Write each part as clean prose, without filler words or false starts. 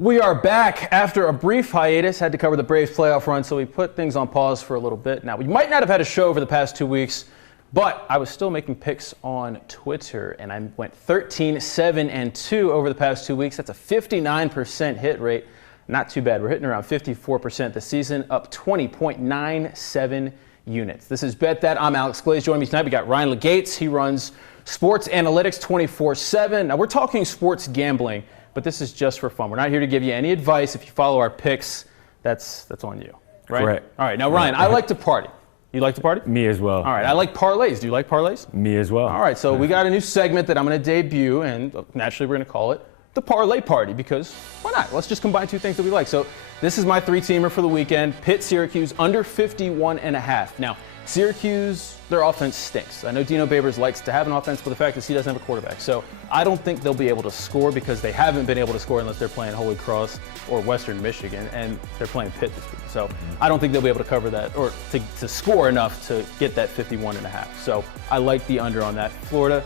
We are back after a brief hiatus. Had to cover the Braves playoff run, so we put things on pause for a little bit. Now, we might not have had a show over the past 2 weeks, but I was still making picks on Twitter, and I went 13, 7, and 2 over the past 2 weeks. That's a 59% hit rate. Not too bad. We're hitting around 54% this season, up 20.97 units. This is Bet That. I'm Alex Glaze. Joining me tonight, we got Ryan Legates. He runs Sports Analytics 24/7. Now, we're talking sports gambling, but this is just for fun. We're not here to give you any advice. If you follow our picks, that's on you, right? Correct. All right. Now, Ryan, I like to party. You like to party? Me as well. All right. I like parlays. Do you like parlays? Me as well. All right. So we got a new segment that I'm going to debut, and naturally we're going to call it the Parlay Party, because why not? Let's just combine two things that we like. So this is my three-teamer for the weekend. Pitt Syracuse under 51.5. Now, Syracuse, their offense stinks. I know Dino Babers likes to have an offense, but the fact is he doesn't have a quarterback. So I don't think they'll be able to score, because they haven't been able to score unless they're playing Holy Cross or Western Michigan, and they're playing Pitt this week. So I don't think they'll be able to cover that or to score enough to get that 51.5. So I like the under on that. Florida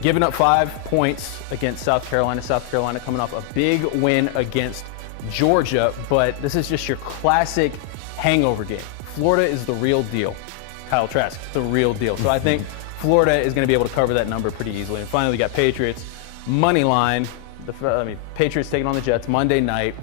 giving up 5 points against South Carolina. South Carolina coming off a big win against Georgia, but this is just your classic hangover game. Florida is the real deal. Kyle Trask, the real deal. So I think Florida is going to be able to cover that number pretty easily. And finally, we got Patriots money line. Patriots taking on the Jets Monday night.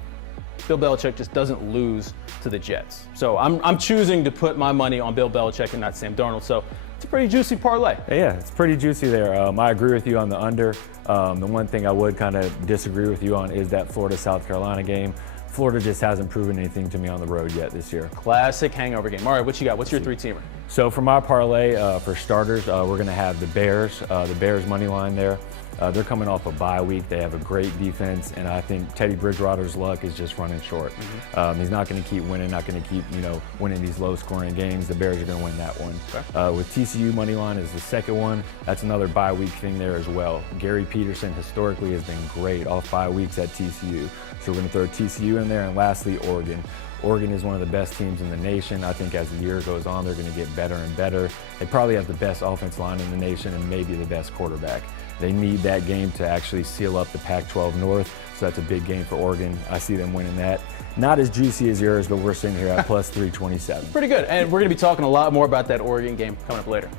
Bill Belichick just doesn't lose to the Jets. So I'm choosing to put my money on Bill Belichick and not Sam Darnold. So it's a pretty juicy parlay. Yeah, it's pretty juicy there. I agree with you on the under. The one thing I would kind of disagree with you on is that Florida-South Carolina game. Florida just hasn't proven anything to me on the road yet this year. Classic hangover game. All right, what you got? What's your three-teamer? So for my parlay, for starters, we're going to have the Bears money line there. They're coming off a bye week. They have a great defense, and I think Teddy Bridgewater's luck is just running short. He's not going to keep winning, not going to keep winning these low-scoring games. The Bears are going to win that one. Okay. With TCU money line is the second one. That's another bye week thing there as well. Gary Peterson historically has been great all 5 weeks at TCU, so we're going to throw TCU in there. And lastly, Oregon. Oregon is one of the best teams in the nation. I think as the year goes on, they're going to get better and better. They probably have the best offense line in the nation and maybe the best quarterback. They need that game to actually seal up the Pac-12 North, so that's a big game for Oregon. I see them winning that. Not as juicy as yours, but we're sitting here at plus 327. Pretty good, and we're going to be talking a lot more about that Oregon game coming up later.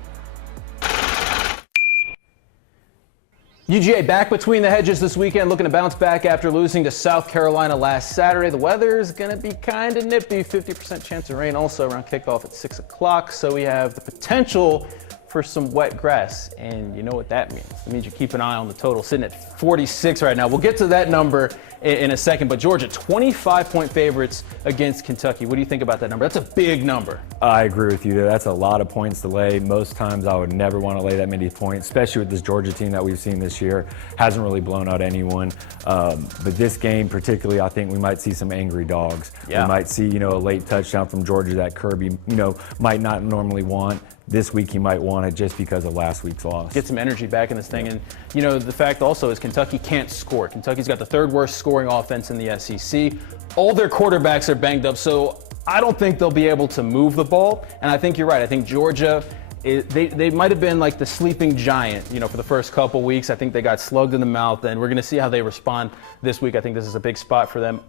UGA back between the hedges this weekend, looking to bounce back after losing to South Carolina last Saturday. The weather is going to be kind of nippy, 50% chance of rain also around kickoff at 6 o'clock. So we have the potential for some wet grass, and you know what that means. It means you keep an eye on the total, sitting at 46 right now. We'll get to that number in a second, but Georgia, 25-point favorites against Kentucky. What do you think about that number? That's a big number. I agree with you there. That's a lot of points to lay. Most times I would never want to lay that many points, especially with this Georgia team that we've seen this year. Hasn't really blown out anyone. But this game particularly, I think we might see some angry dogs. Yeah. We might see, a late touchdown from Georgia that Kirby, might not normally want. This week he might want it just because of last week's loss. Get some energy back in this thing. And, the fact also is Kentucky can't score. Kentucky's got the third worst scoring offense in the SEC. All their quarterbacks are banged up, so I don't think they'll be able to move the ball. And I think you're right. I think Georgia, they might have been like the sleeping giant, for the first couple weeks. I think they got slugged in the mouth, and we're going to see how they respond this week. I think this is a big spot for them.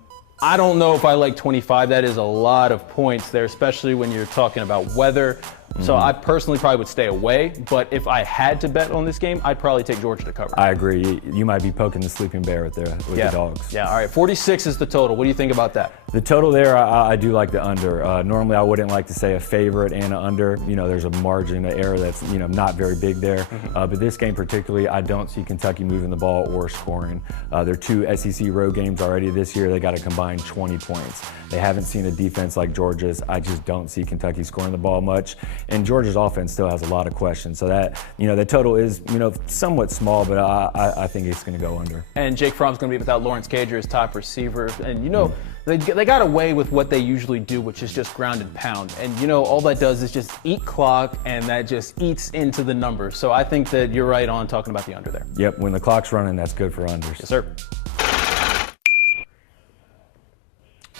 I don't know if I like 25. That is a lot of points there, especially when you're talking about weather. So I personally probably would stay away, but if I had to bet on this game, I'd probably take Georgia to cover. I agree. You might be poking the sleeping bear with the dogs. Yeah, all right. 46 is the total. What do you think about that? The total there, I do like the under. Normally I wouldn't like to say a favorite and an under. There's a margin of error that's, not very big there. But this game particularly, I don't see Kentucky moving the ball or scoring. They're 2 SEC road games already this year. They got a combined 20 points. They haven't seen a defense like Georgia's. I just don't see Kentucky scoring the ball much. And Georgia's offense still has a lot of questions. So that, the total is, somewhat small, but I think it's going to go under. And Jake Fromm's going to be without Lawrence Cager as top receiver. And, they got away with what they usually do, which is just ground and pound. And, all that does is just eat clock, and that just eats into the numbers. So I think that you're right on talking about the under there. Yep, when the clock's running, that's good for unders. Yes, sir.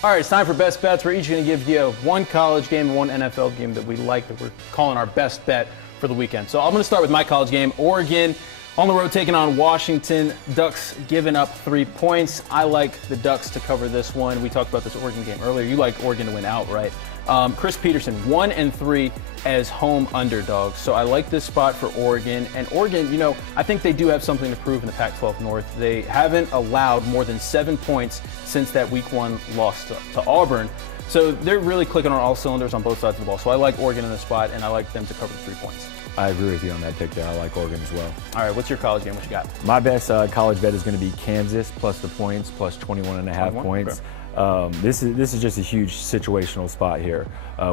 All right, it's time for Best Bets. We're each going to give you one college game and one NFL game that we like, that we're calling our best bet for the weekend. So I'm going to start with my college game. Oregon On the road, taking on Washington. Ducks giving up 3 points. I like the Ducks to cover this one. We talked about this Oregon game earlier. You like Oregon to win outright. Chris Peterson, 1-3 as home underdogs. So I like this spot for Oregon. And Oregon, I think they do have something to prove in the Pac-12 North. They haven't allowed more than 7 points since that Week 1 loss to Auburn. So they're really clicking on all cylinders on both sides of the ball. So I like Oregon in this spot, and I like them to cover 3 points. I agree with you on that pick there. I like Oregon as well. All right, what's your college game? What you got? My best college bet is going to be Kansas plus the points, plus 21.5 points. Okay. This is just a huge situational spot here.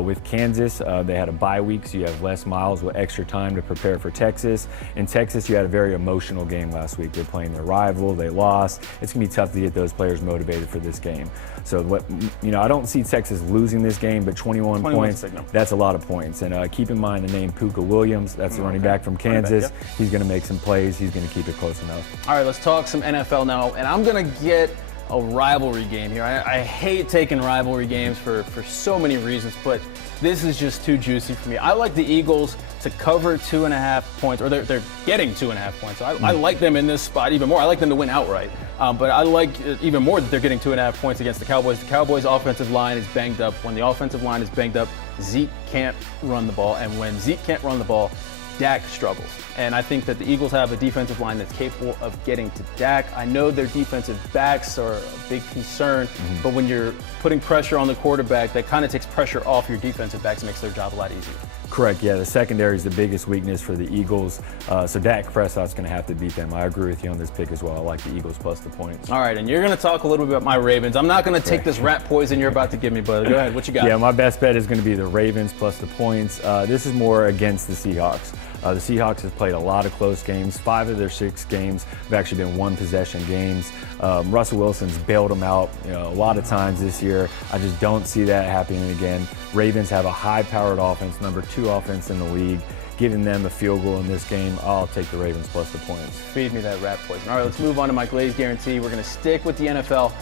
With Kansas, they had a bye week, so you have Les Miles with extra time to prepare for Texas. In Texas, you had a very emotional game last week. They're playing their rival, they lost. It's going to be tough to get those players motivated for this game. So I don't see Texas losing this game, but 21 points, that's a lot of points. And keep in mind the name Puka Williams, that's the running back from Kansas. He's going to make some plays. He's going to keep it close enough. All right, let's talk some NFL now, and I'm going to get a rivalry game here. I hate taking rivalry games for so many reasons, but this is just too juicy for me. I like the Eagles to cover 2.5 points, or they're getting 2.5 points. So I like them in this spot even more. I like them to win outright, but I like even more that they're getting 2.5 points against the Cowboys. The Cowboys' offensive line is banged up. When the offensive line is banged up, Zeke can't run the ball, and when Zeke can't run the ball, Dak struggles. And I think that the Eagles have a defensive line that's capable of getting to Dak. I know their defensive backs are a big concern, but when you're putting pressure on the quarterback, that kind of takes pressure off your defensive backs and makes their job a lot easier. Correct, yeah. The secondary is the biggest weakness for the Eagles, so Dak Prescott's going to have to beat them. I agree with you on this pick as well. I like the Eagles plus the points. All right, and you're going to talk a little bit about my Ravens. I'm not going to take this rat poison you're about to give me, but go ahead. What you got? Yeah, my best bet is going to be the Ravens plus the points. This is more against the Seahawks. The Seahawks have played a lot of close games. 5 of their 6 games have actually been one-possession games. Russell Wilson's bailed them out a lot of times this year. I just don't see that happening again. Ravens have a high-powered offense, number 2 offense in the league. Giving them a field goal in this game, I'll take the Ravens plus the points. Feed me that rat poison. All right, let's move on to my Glaze guarantee. We're going to stick with the NFL.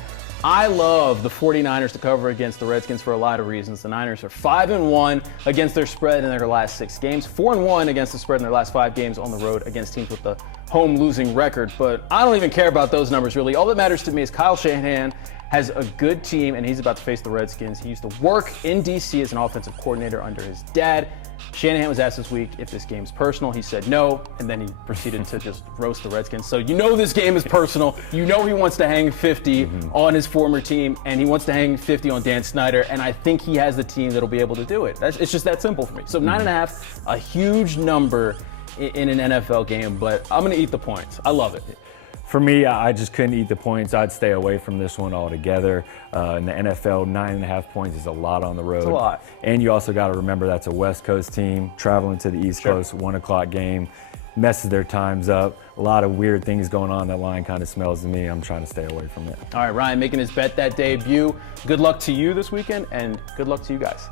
I love the 49ers to cover against the Redskins for a lot of reasons. The Niners are 5-1 against their spread in their last 6 games, 4-1 against the spread in their last 5 games on the road against teams with the home losing record. But I don't even care about those numbers really. All that matters to me is Kyle Shanahan has a good team, and he's about to face the Redskins. He used to work in D.C. as an offensive coordinator under his dad. Shanahan was asked this week if this game's personal. He said no, and then he proceeded to just roast the Redskins. So this game is personal. He wants to hang 50 on his former team, and he wants to hang 50 on Dan Snyder, and I think he has the team that'll be able to do it. It's just that simple for me. So 9.5, a huge number in an NFL game, but I'm going to eat the points. I love it. For me, I just couldn't eat the points. I'd stay away from this one altogether. In the NFL, 9.5 points is a lot on the road. It's a lot. And you also got to remember that's a West Coast team traveling to the East Coast, 1 o'clock game, messes their times up. A lot of weird things going on. That line kind of smells to me. I'm trying to stay away from it. All right, Ryan making his bet that debut. Good luck to you this weekend, and good luck to you guys.